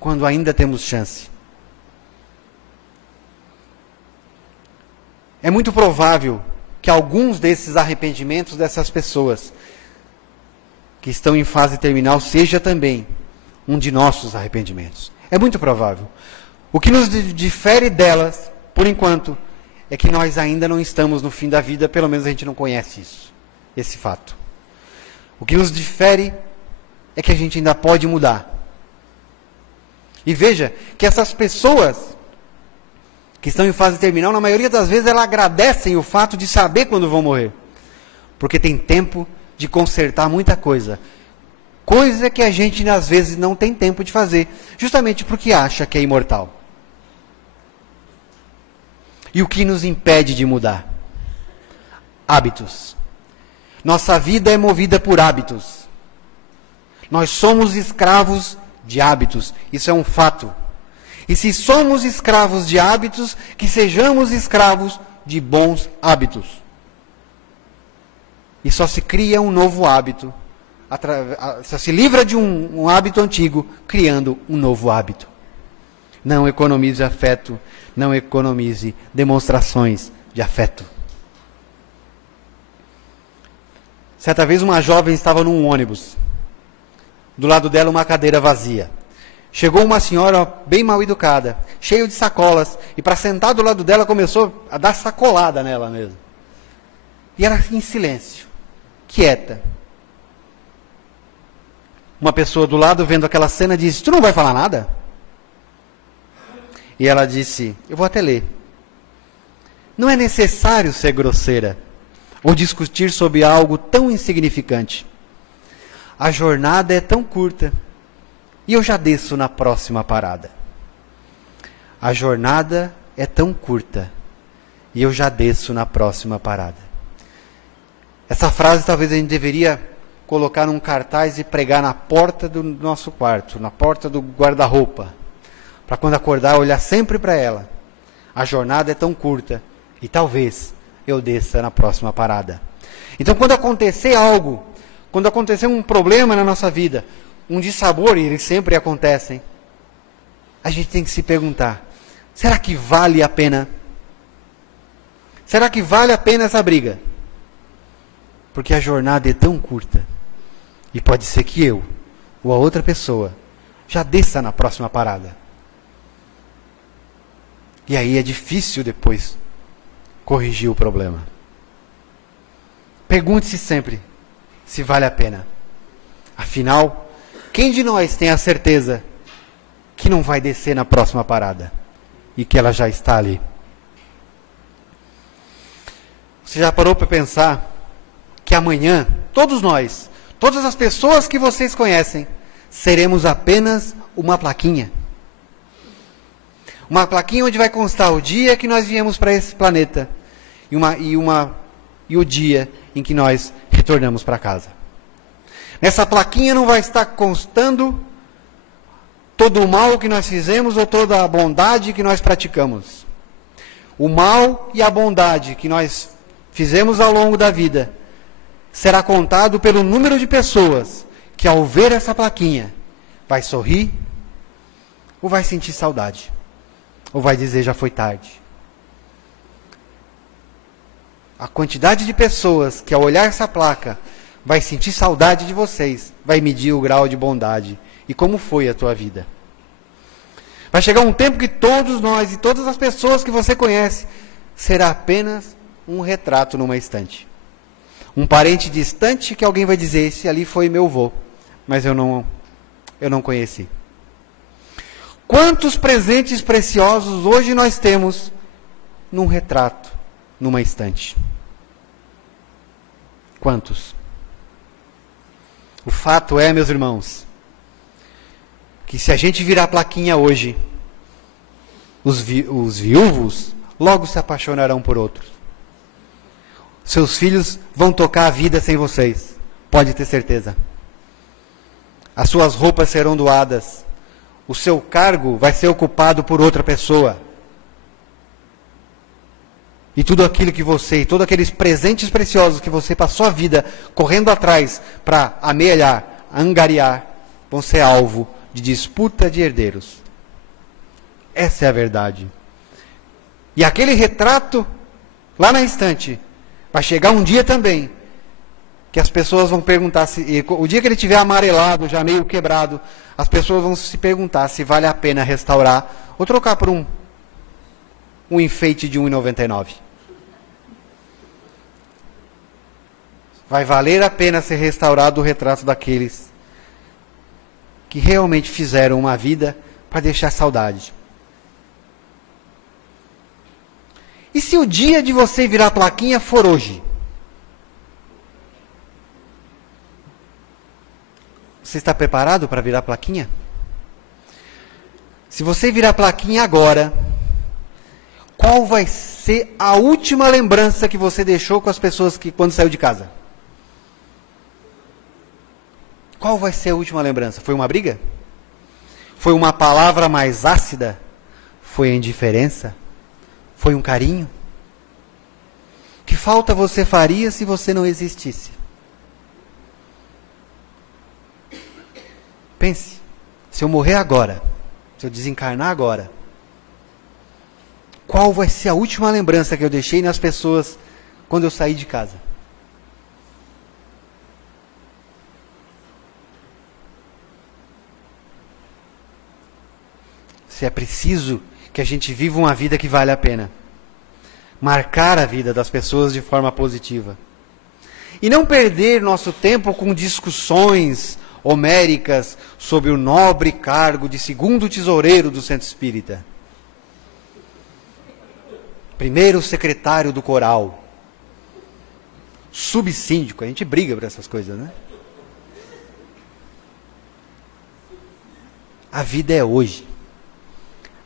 quando ainda temos chance. É muito provável que alguns desses arrependimentos dessas pessoas que estão em fase terminal seja também um de nossos arrependimentos. É muito provável. O que nos difere delas, por enquanto, é que nós ainda não estamos no fim da vida, pelo menos a gente não conhece isso, esse fato. O que nos difere é que a gente ainda pode mudar. E veja que essas pessoas que estão em fase terminal, na maioria das vezes, elas agradecem o fato de saber quando vão morrer. Porque tem tempo de consertar muita coisa. Coisa que a gente, às vezes, não tem tempo de fazer, justamente porque acha que é imortal. E o que nos impede de mudar? Hábitos. Nossa vida é movida por hábitos. Nós somos escravos de hábitos. Isso é um fato. E se somos escravos de hábitos, que sejamos escravos de bons hábitos. E só se cria um novo hábito, só se livra de um hábito antigo, criando um novo hábito. Não economize afeto, não economize demonstrações de afeto. Certa vez uma jovem estava num ônibus. Do lado dela uma cadeira vazia. Chegou uma senhora bem mal educada, cheia de sacolas, e para sentar do lado dela começou a dar sacolada nela mesmo. E ela em silêncio. quieta. Uma pessoa do lado, vendo aquela cena, disse: tu não vai falar nada? E ela disse: eu vou até ler. Não é necessário ser grosseira ou discutir sobre algo tão insignificante. A jornada é tão curta e eu já desço na próxima parada. A jornada é tão curta e eu já desço na próxima parada. Essa frase talvez a gente deveria colocar num cartaz e pregar na porta do nosso quarto, na porta do guarda-roupa, para quando acordar olhar sempre para ela. A jornada é tão curta e talvez eu desça na próxima parada. Então, quando acontecer algo, quando acontecer um problema na nossa vida, um dissabor, e eles sempre acontecem, a gente tem que se perguntar: será que vale a pena? Será que vale a pena essa briga? Porque a jornada é tão curta. E pode ser que eu, ou a outra pessoa, já desça na próxima parada. E aí é difícil depois corrigir o problema. Pergunte-se sempre se vale a pena. Afinal, quem de nós tem a certeza que não vai descer na próxima parada? E que ela já está ali? Você já parou para pensar que amanhã, todos nós, todas as pessoas que vocês conhecem, seremos apenas uma plaquinha? Uma plaquinha onde vai constar o dia que nós viemos para esse planeta e o dia em que nós retornamos para casa. Nessa plaquinha não vai estar constando todo o mal que nós fizemos ou toda a bondade que nós praticamos. O mal e a bondade que nós fizemos ao longo da vida será contado pelo número de pessoas que, ao ver essa plaquinha, vai sorrir ou vai sentir saudade, ou vai dizer: já foi tarde. A quantidade de pessoas que, ao olhar essa placa, vai sentir saudade de vocês, vai medir o grau de bondade e como foi a tua vida. Vai chegar um tempo que todos nós e todas as pessoas que você conhece será apenas um retrato numa estante. Um parente distante que alguém vai dizer: esse ali foi meu vô, mas eu não conheci. Quantos presentes preciosos hoje nós temos num retrato, numa estante? Quantos? O fato é, meus irmãos, que se a gente virar a plaquinha hoje, os viúvos logo se apaixonarão por outros. Seus filhos vão tocar a vida sem vocês, pode ter certeza. As suas roupas serão doadas. O seu cargo vai ser ocupado por outra pessoa. E tudo aquilo que você, todos aqueles presentes preciosos que você passou a vida correndo atrás para amealhar, angariar, vão ser alvo de disputa de herdeiros. Essa é a verdade. E aquele retrato, lá na estante, vai chegar um dia também que as pessoas vão perguntar, o dia que ele estiver amarelado, já meio quebrado, as pessoas vão se perguntar se vale a pena restaurar ou trocar por um enfeite de R$1,99. Vai valer a pena ser restaurado o retrato daqueles que realmente fizeram uma vida para deixar saudade. E se o dia de você virar plaquinha for hoje? Você está preparado para virar plaquinha? Se você virar plaquinha agora, qual vai ser a última lembrança que você deixou com as pessoas que quando saiu de casa? Qual vai ser a última lembrança? Foi uma briga? Foi uma palavra mais ácida? Foi a indiferença? Foi um carinho? Que falta você faria se você não existisse? Pense, se eu morrer agora, se eu desencarnar agora, qual vai ser a última lembrança que eu deixei nas pessoas quando eu saí de casa? Se é preciso que a gente viva uma vida que vale a pena. Marcar a vida das pessoas de forma positiva. E não perder nosso tempo com discussões homéricas sobre o nobre cargo de segundo tesoureiro do Centro Espírita. Primeiro secretário do coral. Subsíndico. A gente briga por essas coisas, né? A vida é hoje.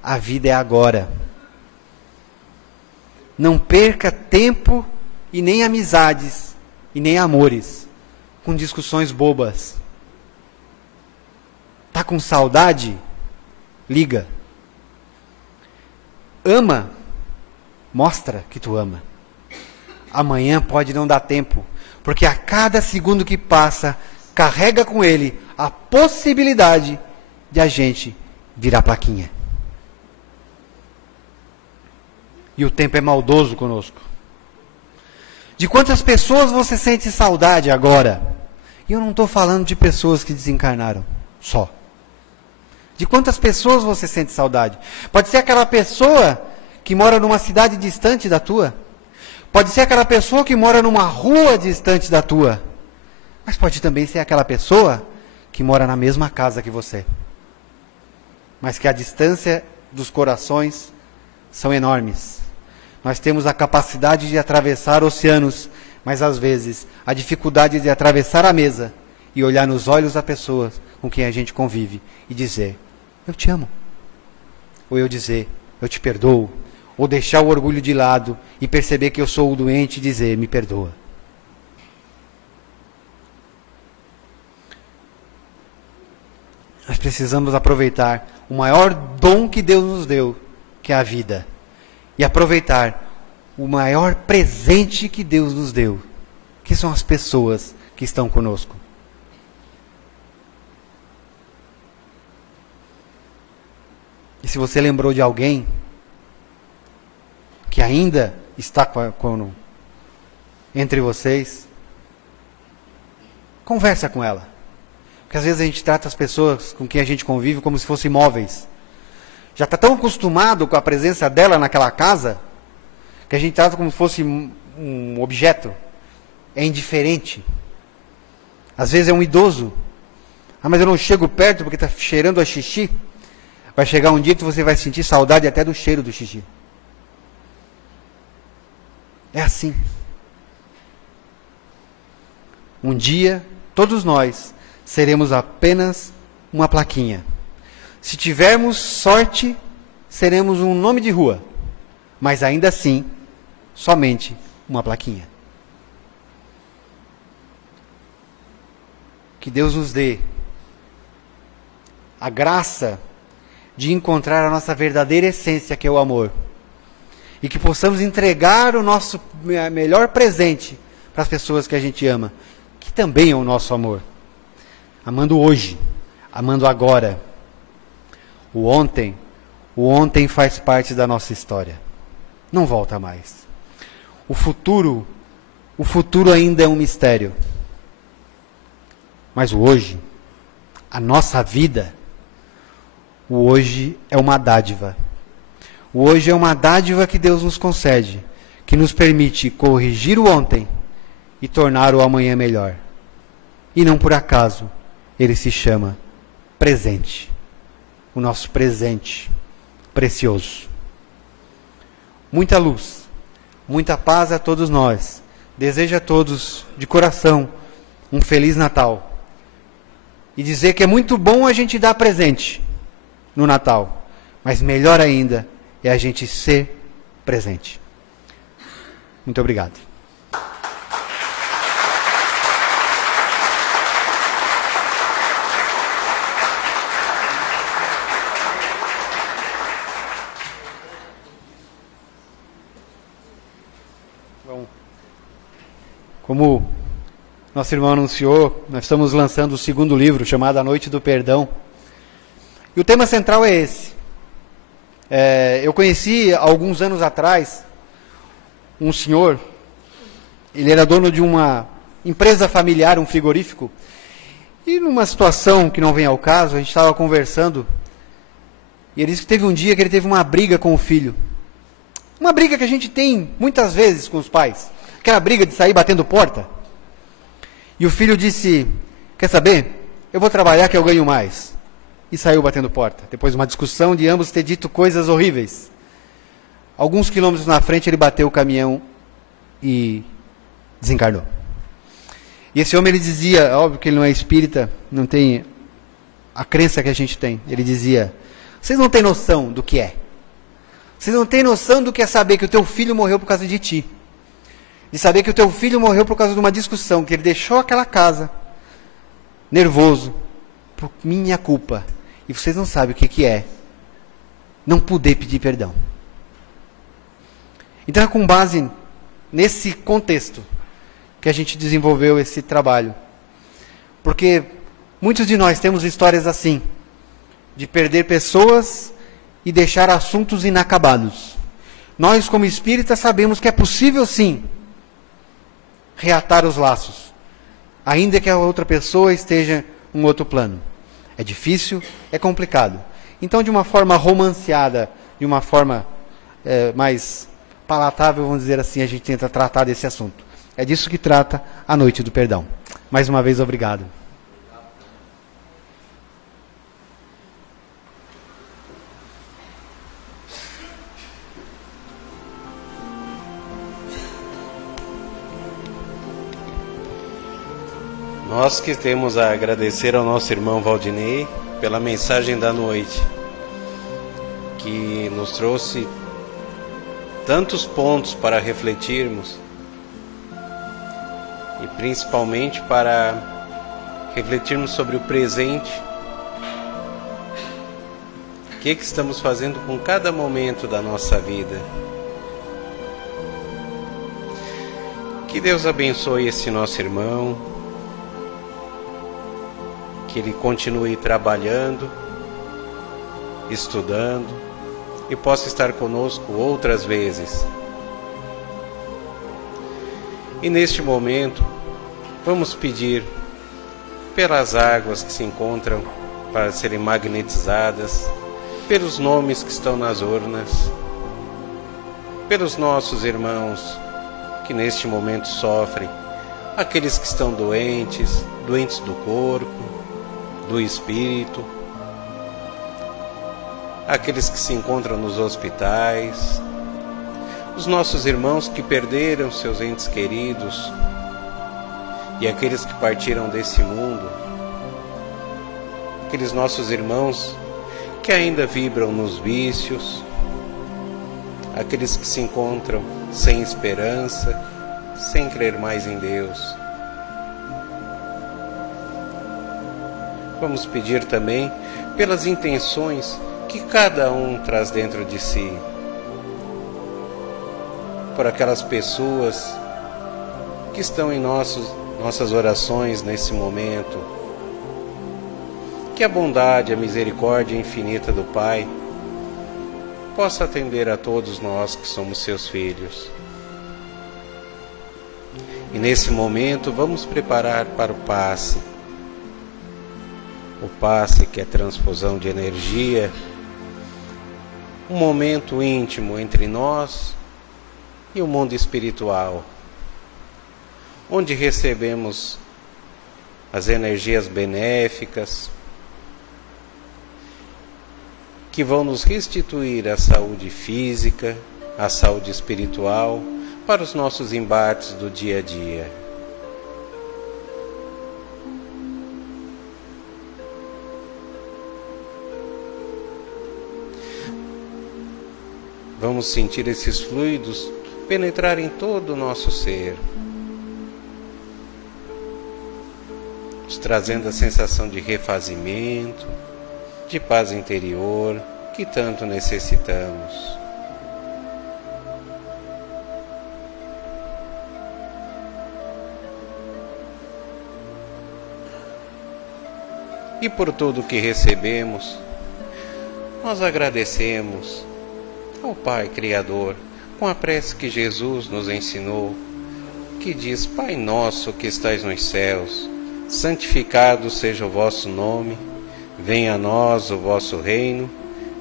A vida é agora. Não perca tempo e nem amizades e nem amores com discussões bobas. Tá com saudade? Liga. Ama? Mostra que tu ama. Amanhã pode não dar tempo, porque a cada segundo que passa, carrega com ele a possibilidade de a gente virar plaquinha. E o tempo é maldoso conosco. De quantas pessoas você sente saudade agora? E eu não estou falando de pessoas que desencarnaram, só. De quantas pessoas você sente saudade? Pode ser aquela pessoa que mora numa cidade distante da tua. Pode ser aquela pessoa que mora numa rua distante da tua. Mas pode também ser aquela pessoa que mora na mesma casa que você. Mas que a distância dos corações são enormes. Nós temos a capacidade de atravessar oceanos, mas às vezes a dificuldade de atravessar a mesa e olhar nos olhos da pessoa com quem a gente convive e dizer, eu te amo. Ou eu dizer, eu te perdoo. Ou deixar o orgulho de lado e perceber que eu sou o doente e dizer, me perdoa. Nós precisamos aproveitar o maior dom que Deus nos deu, que é a vida. E aproveitar o maior presente que Deus nos deu, que são as pessoas que estão conosco. E se você lembrou de alguém que ainda está entre vocês, conversa com ela. Porque às vezes a gente trata as pessoas com quem a gente convive como se fossem móveis. Já está tão acostumado com a presença dela naquela casa, que a gente trata como se fosse um objeto. É indiferente. Às vezes é um idoso. Ah, mas eu não chego perto porque está cheirando a xixi. Vai chegar um dia que você vai sentir saudade até do cheiro do xixi. É assim. Um dia, todos nós seremos apenas uma plaquinha. Se tivermos sorte, seremos um nome de rua. Mas ainda assim, somente uma plaquinha. Que Deus nos dê a graça de encontrar a nossa verdadeira essência, que é o amor. E que possamos entregar o nosso melhor presente para as pessoas que a gente ama, que também é o nosso amor. Amando hoje, amando agora. O ontem faz parte da nossa história. Não volta mais. O futuro ainda é um mistério. Mas o hoje, a nossa vida, o hoje é uma dádiva. O hoje é uma dádiva que Deus nos concede, que nos permite corrigir o ontem e tornar o amanhã melhor. E não por acaso, ele se chama presente. O nosso presente precioso. Muita luz, muita paz a todos nós. Desejo a todos, de coração, um Feliz Natal. E dizer que é muito bom a gente dar presente no Natal, mas melhor ainda é a gente ser presente. Muito obrigado. Bom, como nosso irmão anunciou, nós estamos lançando o segundo livro, chamado A Noite do Perdão. E o tema central é esse. Eu conheci, alguns anos atrás, um senhor. Ele era dono de uma empresa familiar, um frigorífico. E numa situação que não vem ao caso, a gente estava conversando. E ele disse que teve um dia que ele teve uma briga com o filho. Uma briga que a gente tem muitas vezes com os pais. Aquela briga de sair batendo porta. E o filho disse, quer saber? Eu vou trabalhar que eu ganho mais. E saiu batendo porta, depois de uma discussão de ambos ter dito coisas horríveis. Alguns quilômetros na frente ele bateu o caminhão e desencarnou. E esse homem, ele dizia, óbvio que ele não é espírita, não tem a crença que a gente tem. Ele dizia, vocês não têm noção do que é. Vocês não têm noção do que é saber que o teu filho morreu por causa de ti. De saber que o teu filho morreu por causa de uma discussão, que ele deixou aquela casa, nervoso, por minha culpa. E vocês não sabem o que é não poder pedir perdão. Então é com base nesse contexto que a gente desenvolveu esse trabalho. Porque muitos de nós temos histórias assim, de perder pessoas e deixar assuntos inacabados. Nós, como espíritas, sabemos que é possível, sim, reatar os laços, ainda que a outra pessoa esteja em um outro plano. É difícil, é complicado. Então, de uma forma romanceada, de uma forma mais palatável, vamos dizer assim, a gente tenta tratar desse assunto. É disso que trata a Noite do Perdão. Mais uma vez, obrigado. Nós que temos a agradecer ao nosso irmão Valdinei pela mensagem da noite, que nos trouxe tantos pontos para refletirmos e principalmente para refletirmos sobre o presente. O que estamos fazendo com cada momento da nossa vida? Que Deus abençoe esse nosso irmão, que ele continue trabalhando, estudando e possa estar conosco outras vezes. E neste momento, vamos pedir pelas águas que se encontram para serem magnetizadas, pelos nomes que estão nas urnas, pelos nossos irmãos que neste momento sofrem, aqueles que estão doentes, doentes do corpo, do espírito, aqueles que se encontram nos hospitais, os nossos irmãos que perderam seus entes queridos e aqueles que partiram desse mundo, aqueles nossos irmãos que ainda vibram nos vícios, aqueles que se encontram sem esperança, sem crer mais em Deus. Vamos pedir também pelas intenções que cada um traz dentro de si, por aquelas pessoas que estão em nossas orações nesse momento. Que a bondade, a misericórdia infinita do Pai possa atender a todos nós que somos seus filhos. E nesse momento vamos preparar para o passe. O passe, que é transfusão de energia, um momento íntimo entre nós e o mundo espiritual, onde recebemos as energias benéficas que vão nos restituir a saúde física, a saúde espiritual para os nossos embates do dia a dia. Vamos sentir esses fluidos penetrar em todo o nosso ser, nos trazendo a sensação de refazimento, de paz interior que tanto necessitamos. E por tudo que recebemos, nós agradecemos ao Pai Criador, com a prece que Jesus nos ensinou, que diz: Pai nosso que estais nos céus, santificado seja o vosso nome, venha a nós o vosso reino,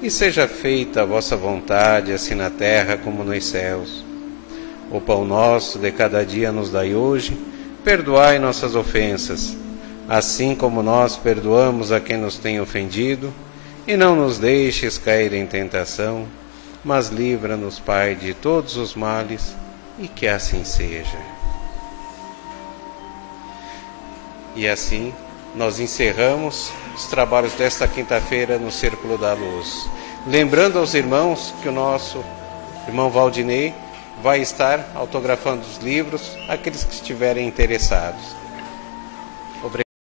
e seja feita a vossa vontade, assim na terra como nos céus. O pão nosso de cada dia nos dai hoje, perdoai nossas ofensas, assim como nós perdoamos a quem nos tem ofendido, e não nos deixes cair em tentação, mas livra-nos, Pai, de todos os males, e que assim seja. E assim, nós encerramos os trabalhos desta quinta-feira no Círculo da Luz. Lembrando aos irmãos que o nosso irmão Valdinei vai estar autografando os livros, aqueles que estiverem interessados.